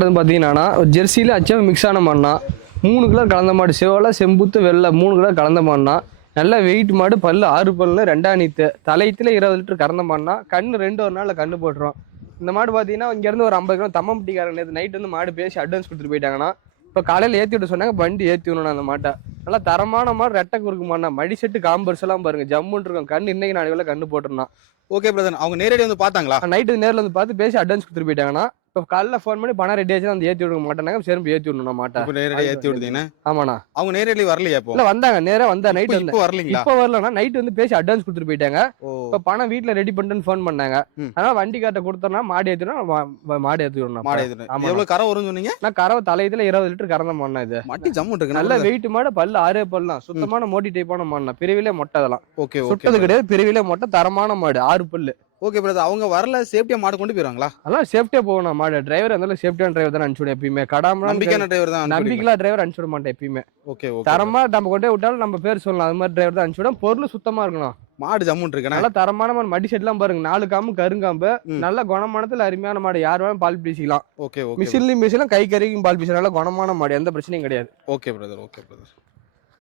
பார்த்தீங்கன்னா ஜெர்சியில் அச்சம் மிக்ஸ் ஆன மாடுனா மூணு கிலோ கலந்த மாடு செவலை செம்புத்து வெள்ளை மூணு கிலோ கலந்த மாடுனா நல்ல வெயிட் மாடு பல்லு ஆறு பல்லு ரெண்டாம் நீத்து. தலையத்தில் இருபது லிட்டர் கறந்த மாடுனா கண்ணு ரெண்டு ஒரு நாளில் கண்ணு போட்டுரும். இந்த மாடு பார்த்தீங்கன்னா இங்கேருந்து ஒரு ஐம்பது கிலோ தம்மம்பட்டிக்காரங்க நேற்று நைட் வந்து மாடு பேசி அட்வான்ஸ் கொடுத்துட்டு போயிட்டாங்கன்னா இப்போ காலையில் ஏற்றி விட சொன்னாங்க வண்டி ஏற்றி விடணும் அந்த மாட்டை. நல்லா தரமான மாடு ரெட்டை குறுக்கு மாடுனா மடி செட்டு காம்பர்ஸ் எல்லாம் பாருங்க ஜம்முன்னு இருக்கும். கண்ணு இன்னைக்கு நாளைக்கு கண்ணு போட்டுருந்தான் ஓகே பிரதர் அவங்க நேரடி வந்து பார்த்தாங்களா? நைட்டு நேரில் வந்து பார்த்து பேசி அட்வான்ஸ் கொடுத்துட்டு போயிட்டாங்கன்னா இப்போ காலைல ஃபோன் பண்ணி பணம் ரெடி ஆச்சு அந்த ஏற்றி விட மாட்டேனாங்க செரும்பு ஏற்றி விடணும் மாட்டேன் இப்போ நேரடி ஏத்தி விடுதீங்கன்னா ஆமாண்ணா. அவங்க நேரடி வரலையா இப்போ? இல்ல வந்தாங்க. நேரா வந்தா நைட் வந்து இப்போ வரலீங்களா? இப்போ வரலன்னா நைட் வந்து பேசி அட்வான்ஸ் கொடுத்துட்டு போயிட்டாங்க. இப்ப பணம் வீட்ல ரெடி பண்ணிட்டு ஃபோன் பண்ணாங்க. அதனால வண்டி காட்ட கொடுத்தோம்னா மாடு ஏத்திடும் மாடு ஏத்தி விடணும் மாடு ஆமா. எவ்வளவு கரை வரும்னு சொன்னீங்க? நான் கறவை தலையத்துல இருபது லிட்டர் கறந்த மாடுனா இது. மட்டி ஜம்மு இருக்கு. நல்ல வெயிட் மாடு பல்லு ஆறே பல்லாம். சுத்தமான மோட்டி டைப்பான மாடுனா பிரிவிலே மொட்டை அதெல்லாம். ஓகே சுட்டது கிடையாது. பிரிவிலே மொட்டை தரமான மாடு. ஆறு பல்லு. ஓகே பிரதர் அவங்க வரல சேஃப்டியா மாடு கொண்டு போயிடுவாங்களா அதெல்லாம் சேஃப்டியா போகணும் மாடு. டிரைவர் இருந்தாலும் சேஃப்டியான டிரைவர் தான் அனுப்பிச்சு எப்பயுமே. கடாமலாம் நம்பிக்கையான டிரைவர் தான் அனுப்புறீங்க. நம்பிக்கையா டிரைவர் அனுப்பிச்சு விட மாட்டேன் எப்பயுமே. ஓகே ஓகே தரமா நம்ம கொண்டே விட்டாலும் நம்ம பேர் சொல்லலாம். அது மாதிரி டிரைவர் தான் அனுப்பிச்சு விடும் பொருள் சுத்தமா இருக்கணும். மாடு ஜம்மு இருக்கேன் நல்ல தரமான மாடு. மடி செட்லாம் பாருங்க. நாலு காம்பு கருங்காம்பு. நல்ல குணமானத்துல அருமையான மாடு. யார் வேணும் பால் பீசிக்கலாம். ஓகே ஓகே மிஷின்லயும் மிஷினும் கை கறிக்கும் பால் பீசலாம் நல்ல குணமான மாடு. எந்த பிரச்சனையும் கிடையாது. Okay brother okay brother